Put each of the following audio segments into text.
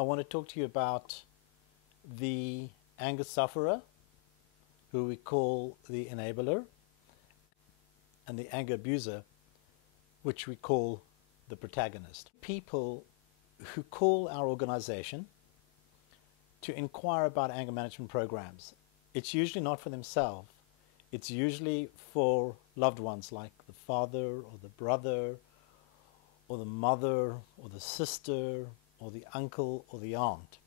I want to talk to you about the anger sufferer, who we call the enabler, and the anger abuser, which we call the protagonist. People who call our organization to inquire about anger management programs, it's usually not for themselves. It's usually for loved ones like the father or the brother or the mother or the sister or the uncle or the aunt.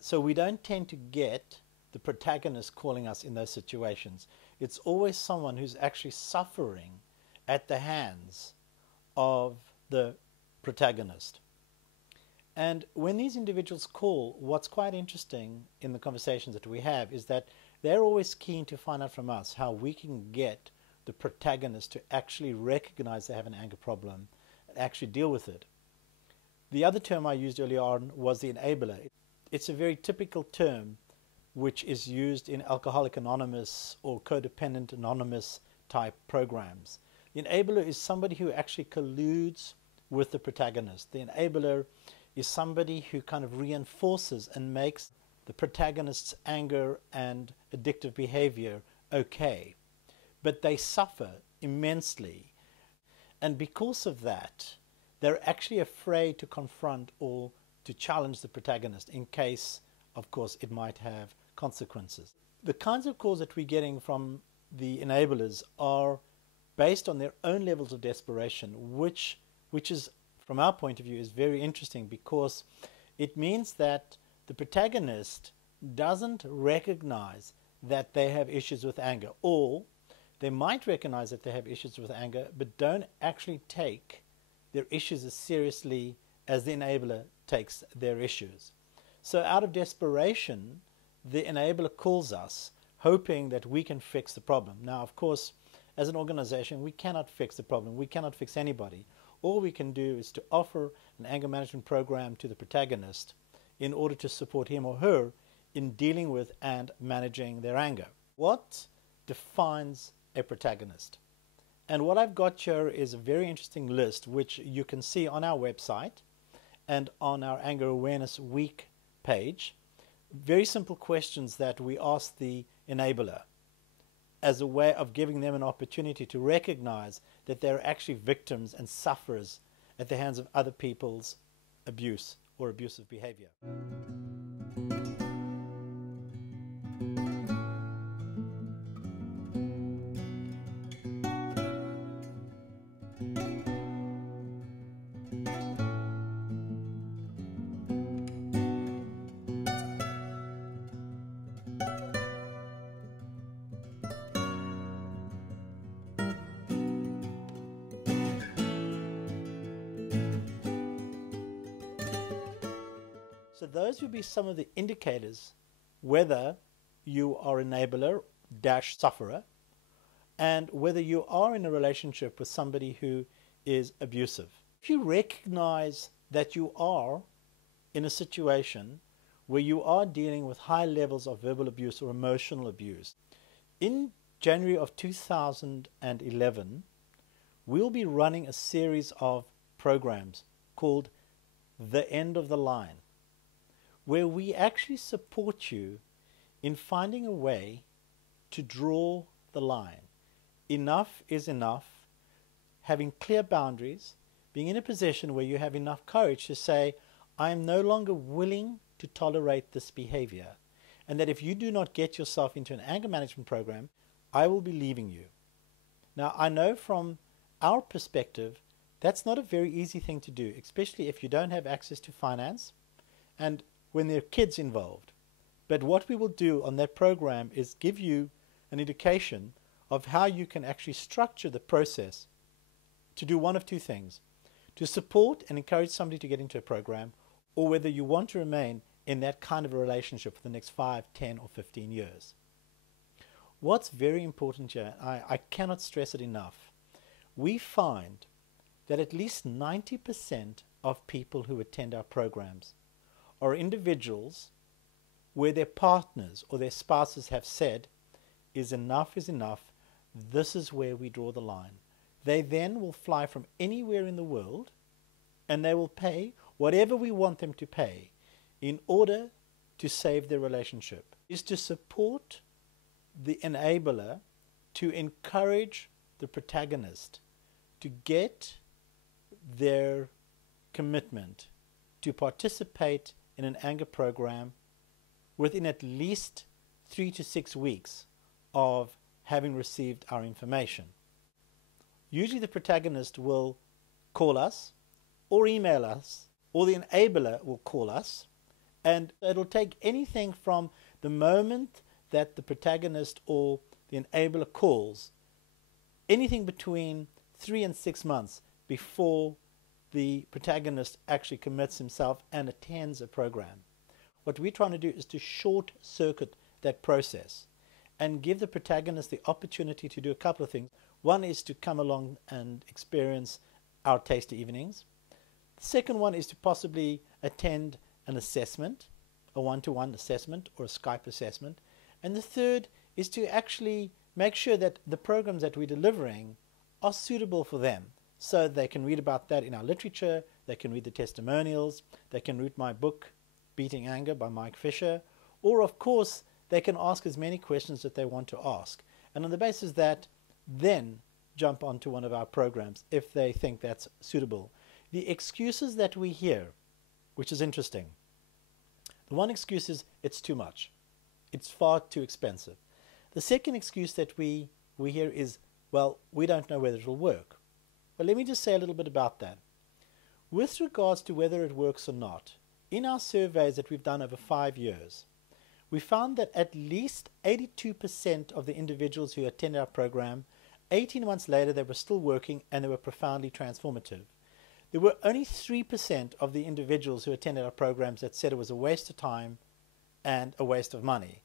So we don't tend to get the protagonist calling us in those situations. It's always someone who's actually suffering at the hands of the protagonist. And when these individuals call, what's quite interesting in the conversations that we have is that they're always keen to find out from us how we can get the protagonist to actually recognize they have an anger problem and actually deal with it. The other term I used earlier on was the enabler. It's a very typical term which is used in Alcoholic Anonymous or Codependent Anonymous type programs. The enabler is somebody who actually colludes with the protagonist. The enabler is somebody who kind of reinforces and makes the protagonist's anger and addictive behavior okay. But they suffer immensely. And because of that, they're actually afraid to confront or to challenge the protagonist in case, of course, it might have consequences. The kinds of calls that we're getting from the enablers are based on their own levels of desperation, which is, from our point of view, is very interesting because it means that the protagonist doesn't recognize that they have issues with anger, or they might recognize that they have issues with anger but don't actually take their issues as seriously as the enabler takes their issues. So out of desperation, the enabler calls us hoping that we can fix the problem. Now, of course, as an organization, we cannot fix the problem. We cannot fix anybody. All we can do is to offer an anger management program to the protagonist in order to support him or her in dealing with and managing their anger. What defines a protagonist? And what I've got here is a very interesting list which you can see on our website and on our Anger Awareness Week page. Very simple questions that we ask the enabler as a way of giving them an opportunity to recognize that they're actually victims and sufferers at the hands of other people's abuse or abusive behavior. So those would be some of the indicators whether you are an enabler-sufferer and whether you are in a relationship with somebody who is abusive. If you recognize that you are in a situation where you are dealing with high levels of verbal abuse or emotional abuse, in January of 2011, we'll be running a series of programs called The End of the Line, where we actually support you in finding a way to draw the line. Enough is enough, having clear boundaries, being in a position where you have enough courage to say, I am no longer willing to tolerate this behavior, and that if you do not get yourself into an anger management program, I will be leaving you. Now, I know from our perspective, that's not a very easy thing to do, especially if you don't have access to finance and when there are kids involved. But what we will do on that program is give you an indication of how you can actually structure the process to do one of two things: to support and encourage somebody to get into a program, or whether you want to remain in that kind of a relationship for the next 5, 10, or 15 years. What's very important here, I cannot stress it enough, we find that at least 90% of people who attend our programs are individuals where their partners or their spouses have said, is enough, this is where we draw the line. They then will fly from anywhere in the world and they will pay whatever we want them to pay in order to save their relationship is to support the enabler, to encourage the protagonist to get their commitment to participate in an anger program within at least 3 to 6 weeks of having received our information. Usually the protagonist will call us or email us, or the enabler will call us, and it'll take anything from the moment that the protagonist or the enabler calls, anything between 3 and 6 months before the protagonist actually commits himself and attends a program. What we're trying to do is to short circuit that process and give the protagonist the opportunity to do a couple of things. One is to come along and experience our taster evenings. The second one is to possibly attend an assessment, a one-to-one assessment or a Skype assessment. And the third is to actually make sure that the programs that we're delivering are suitable for them. So they can read about that in our literature, they can read the testimonials, they can read my book, Beating Anger by Mike Fisher, or of course they can ask as many questions that they want to ask. And on the basis of that, then jump onto one of our programs if they think that's suitable. The excuses that we hear, which is interesting. The one excuse is it's too much. It's far too expensive. The second excuse that we hear is, well, we don't know whether it will work. But let me just say a little bit about that. With regards to whether it works or not, in our surveys that we've done over 5 years, we found that at least 82% of the individuals who attended our program, 18 months later they were still working and they were profoundly transformative. There were only 3% of the individuals who attended our programs that said it was a waste of time and a waste of money.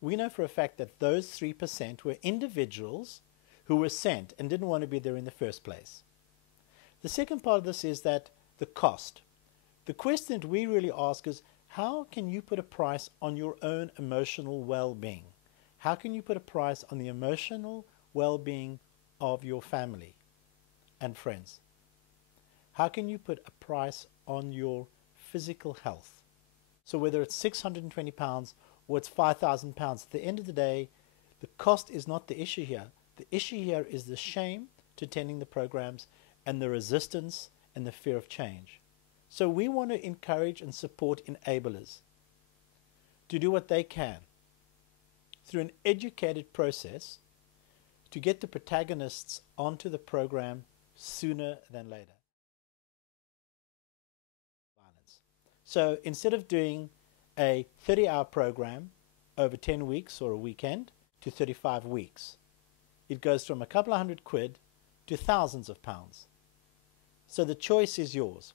We know for a fact that those 3% were individuals who were sent and didn't want to be there in the first place. The second part of this is that the cost. The question that we really ask is, how can you put a price on your own emotional well-being? How can you put a price on the emotional well-being of your family and friends? How can you put a price on your physical health? So whether it's £620 or it's £5,000, at the end of the day, the cost is not the issue here. The issue here is the shame to attending the programs and the resistance and the fear of change. So we want to encourage and support enablers to do what they can through an educated process to get the protagonists onto the program sooner than later. So instead of doing a 30-hour program over 10 weeks or a weekend to 35 weeks, it goes from a couple of £100 to thousands of pounds. So the choice is yours.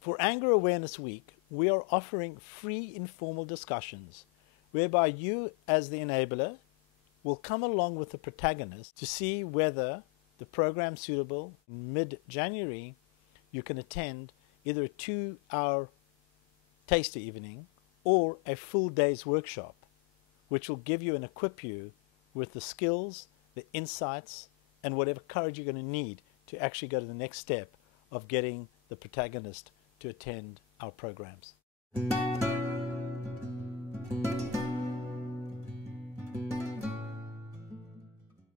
For Anger Awareness Week, we are offering free informal discussions whereby you as the enabler will come along with the protagonist to see whether the program is suitable. In mid-January, you can attend either a 2-hour taster evening or a full day's workshop, which will give you and equip you with the skills, the insights, and whatever courage you're going to need to actually go to the next step of getting the protagonist to attend our programs.